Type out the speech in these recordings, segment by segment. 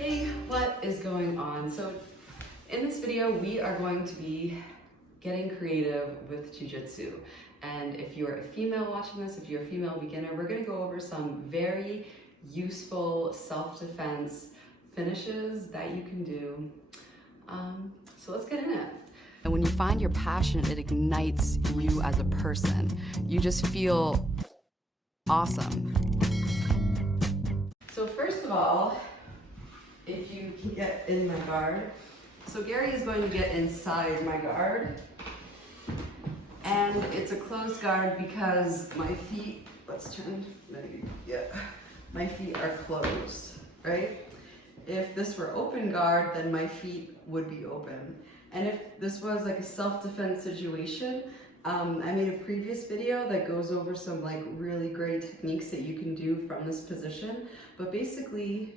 Hey, what is going on? So in this video, we are going to be getting creative with Jiu-Jitsu. And if you're a female watching this, if you're a female beginner, we're gonna go over some very useful self-defense finishes that you can do. So let's get in it. And when you find your passion, it ignites you as a person. You just feel awesome. So first of all, if you can get in my guard. So Gary is going to get inside my guard. And it's a closed guard because my feet, let's turn, my feet are closed, right? If this were open guard, then my feet would be open. And if this was like a self-defense situation, I made a previous video that goes over some like really great techniques that you can do from this position. But basically,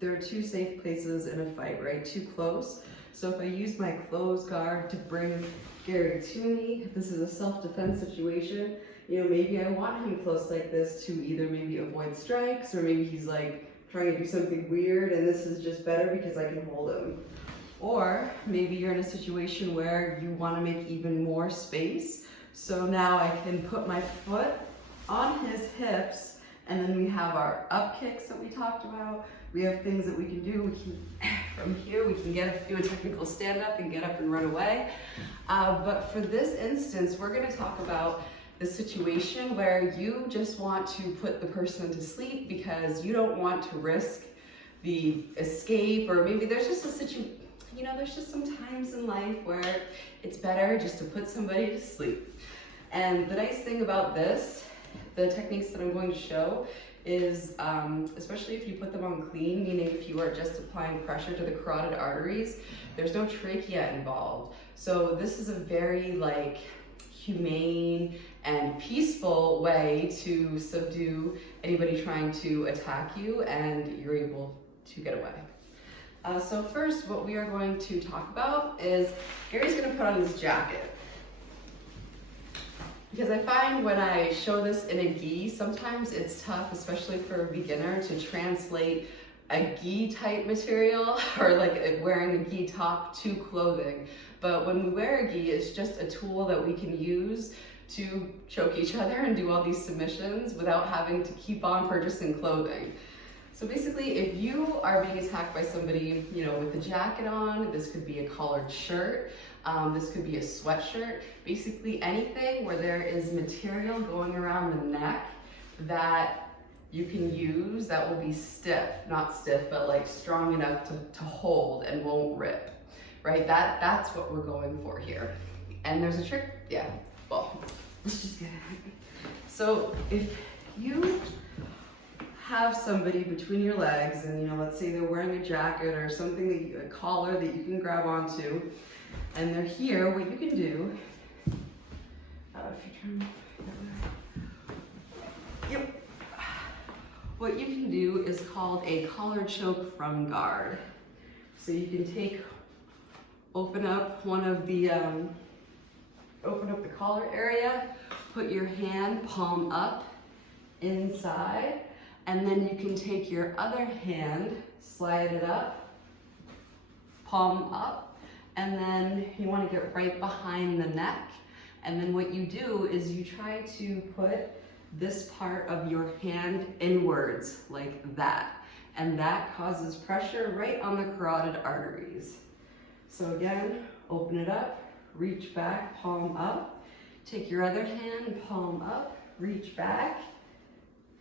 there are two safe places in a fight, right? Too close. So if I use my closed guard to bring Gary to me, if this is a self-defense situation, you know, maybe I want him close like this to either maybe avoid strikes, or maybe he's like trying to do something weird and this is just better because I can hold him. Or maybe you're in a situation where you want to make even more space. So now I can put my foot on his hips, and then we have our up kicks that we talked about. We have things that we can do. We can, from here, we can do a technical stand up and get up and run away. But for this instance, we're gonna talk about the situation where you just want to put the person to sleep because you don't want to risk the escape, or maybe there's just a situation, you know, there's just some times in life where it's better just to put somebody to sleep. And the nice thing about this, the techniques that I'm going to show, is especially if you put them on clean, meaning if you are just applying pressure to the carotid arteries, there's no trachea involved. So this is a very like humane and peaceful way to subdue anybody trying to attack you, and you're able to get away. So first, what we are going to talk about is Gary's going to put on his jacket. Because I find when I show this in a gi, sometimes it's tough, especially for a beginner, to translate a gi type material or like wearing a gi top to clothing. But when we wear a gi, it's just a tool that we can use to choke each other and do all these submissions without having to keep on purchasing clothing. So basically, if you are being attacked by somebody, you know, with a jacket on, this could be a collared shirt, this could be a sweatshirt, basically anything where there is material going around the neck that you can use that will be stiff, not stiff, but like strong enough to hold and won't rip, right? That's what we're going for here. And there's a trick, well, let's just get it. So if you have somebody between your legs and, you know, let's say they're wearing a jacket or something, that a collar that you can grab onto, and they're here, what you can do, what you can do is called a collar choke from guard. So you can open up the collar area, put your hand palm up inside, and then you can take your other hand, slide it up, palm up, and then you want to get right behind the neck. And then what you do is you try to put this part of your hand inwards like that. And that causes pressure right on the carotid arteries. So again, open it up, reach back, palm up, take your other hand, palm up, reach back,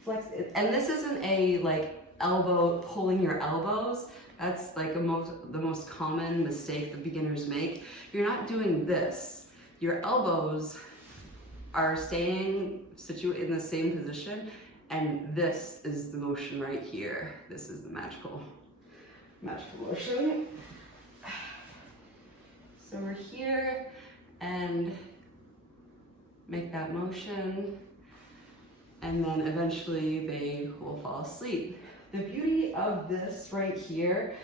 flex it. And this isn't a like elbow, pulling your elbows. That's like the most common mistake that beginners make. You're not doing this. Your elbows are staying situated in the same position, and this is the motion right here. This is the magical motion. So we're here and make that motion, and then eventually they will fall asleep. The beauty of this right here,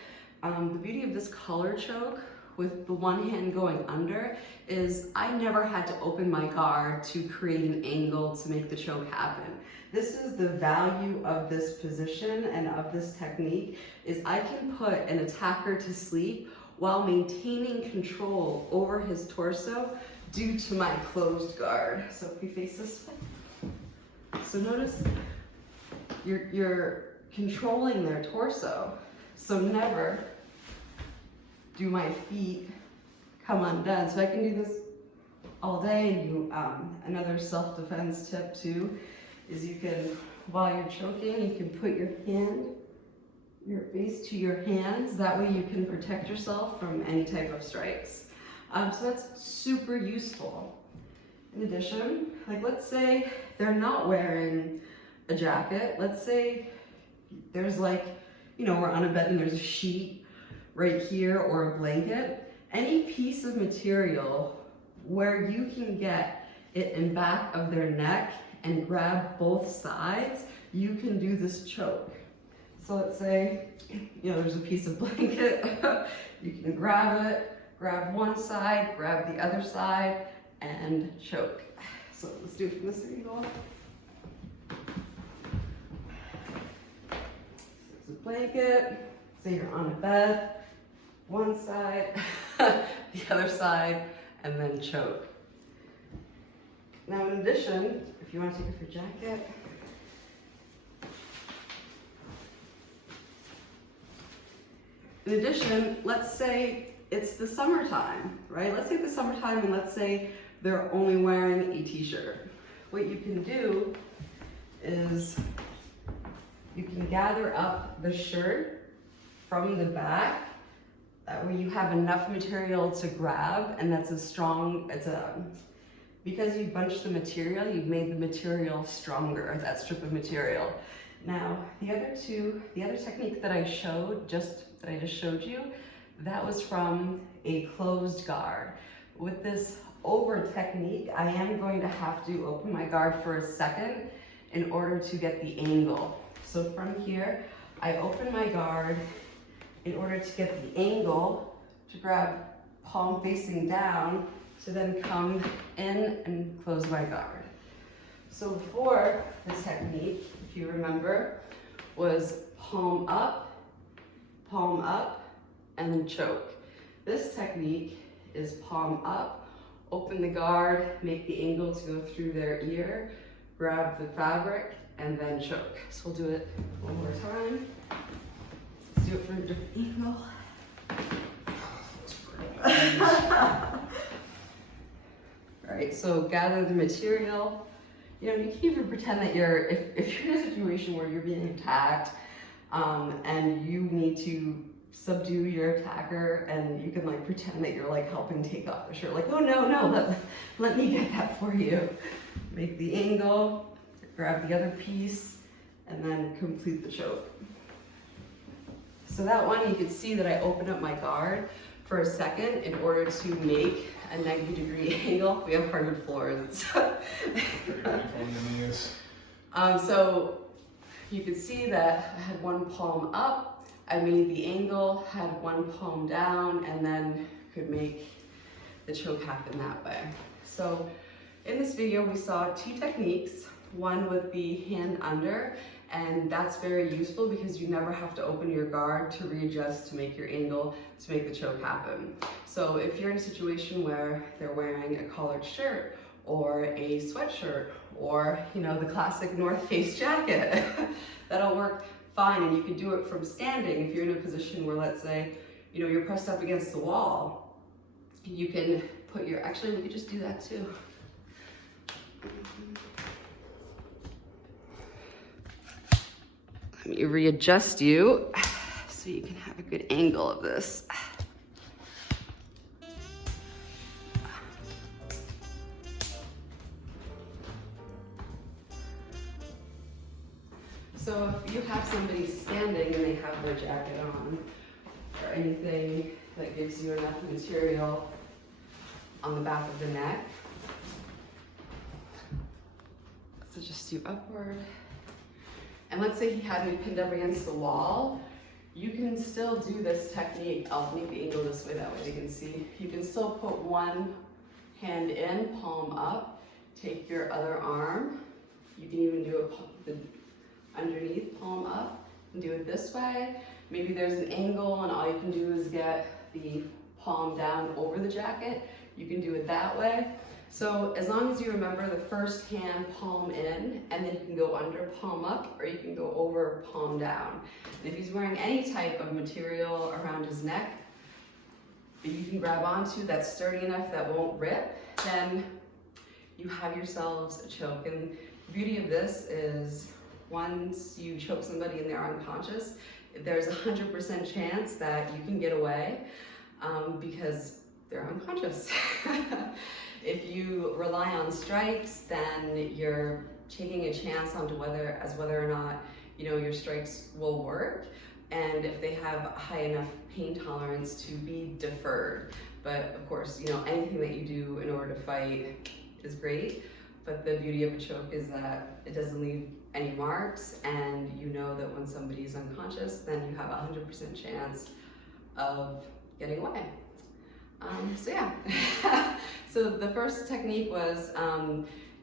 the beauty of this collar choke with the one hand going under is I never had to open my guard to create an angle to make the choke happen. This is the value of this position and of this technique, is I can put an attacker to sleep while maintaining control over his torso due to my closed guard. So if we face this way, so notice you're controlling their torso. So never do my feet come undone. So I can do this all day. And you, another self-defense tip too, is you can, while you're choking, you can put your face to your hands. That way you can protect yourself from any type of strikes. So that's super useful. In addition, like let's say they're not wearing a jacket. Let's say there's like, you know, we're on a bed and there's a sheet right here or a blanket. Any piece of material where you can get it in back of their neck and grab both sides, you can do this choke. So let's say, you know, there's a piece of blanket, you can grab it, grab one side, grab the other side, and choke. So let's do it from this angle. There's a blanket, say you're on a bed, one side, the other side, and then choke. Now in addition, if you want to take off your jacket, in addition, let's say it's the summertime, right? Let's say it's the summertime and let's say they're only wearing a t-shirt. What you can do is you can gather up the shirt from the back. That way you have enough material to grab, and that's a strong, because you bunched the material, you've made the material stronger, that strip of material. Now, the other technique that I just showed you, that was from a closed guard. With this over technique, I am going to have to open my guard for a second in order to get the angle. So from here, I open my guard in order to get the angle to grab palm facing down to then come in and close my guard. So before, this technique, if you remember, was palm up, and then choke. This technique is palm up, open the guard, make the angle to go through their ear, grab the fabric, and then choke. So we'll do it one more time. Let's do it from a different angle. All right, so gather the material. You know, you can even pretend that if you're in a situation where you're being attacked and you need to subdue your attacker, and you can like pretend that you're like helping take off the shirt, like, oh no, let me get that for you. Make the angle, grab the other piece, and then complete the choke. So that one, you can see that I opened up my guard for a second in order to make a 90-degree angle. We have hardwood floors. So you can see that I had one palm up, I made the angle, had one palm down, and then could make the choke happen that way. So in this video, we saw two techniques, one with the hand under, and that's very useful because you never have to open your guard to readjust to make your angle to make the choke happen. So if you're in a situation where they're wearing a collared shirt or a sweatshirt or, you know, the classic North Face jacket, that'll work fine, and you can do it from standing. If you're in a position where, let's say, you know, you're pressed up against the wall, you can put your, actually we could just do that too. Let me readjust you so you can have a good angle of this. So if you have somebody standing and they have their jacket on, or anything that gives you enough material on the back of the neck, so just do upward. And let's say he had me pinned up against the wall, you can still do this technique. I'll make the angle this way, that way you can see. You can still put one hand in, palm up, take your other arm, You can even do the underneath, palm up, and do it this way. Maybe there's an angle and all you can do is get the palm down over the jacket. You can do it that way. So as long as you remember the first hand palm in, and then you can go under palm up, or you can go over palm down. And if he's wearing any type of material around his neck that you can grab onto that's sturdy enough that won't rip, then you have yourselves a choke. And the beauty of this is once you choke somebody and they're unconscious, there's 100% chance that you can get away because they're unconscious. If you rely on strikes, then you're taking a chance onto whether or not your strikes will work, and if they have high enough pain tolerance to be deferred. But of course, anything that you do in order to fight is great. But the beauty of a choke is that it doesn't leave any marks, and you know that when somebody is unconscious, then you have a 100% chance of getting away. So yeah. So the first technique was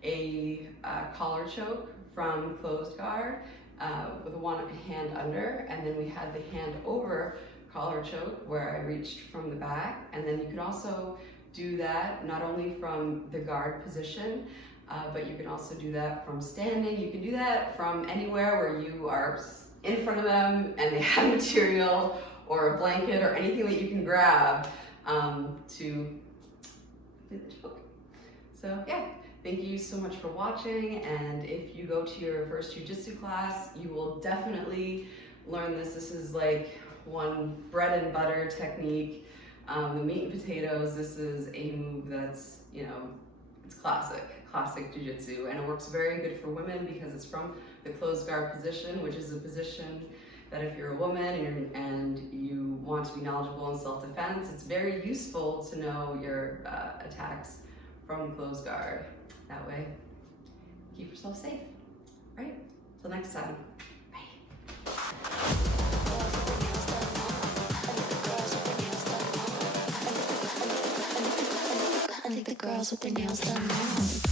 a collar choke from closed guard with one hand under, and then we had the hand over collar choke where I reached from the back. And then you can also do that not only from the guard position, but you can also do that from standing. You can do that from anywhere where you are in front of them and they have material or a blanket or anything that you can grab to do the choke. So yeah, thank you so much for watching, and if you go to your first jiu-jitsu class, you will definitely learn this. This is like one bread and butter technique. The meat and potatoes, this is a move that's, it's classic jiu-jitsu, and it works very good for women because it's from the closed guard position, which is a position that if you're a woman and you want to be knowledgeable in self-defense, it's very useful to know your attacks from closed guard. That way, keep yourself safe, right? Till next time, bye. I think the girls with their nails done now.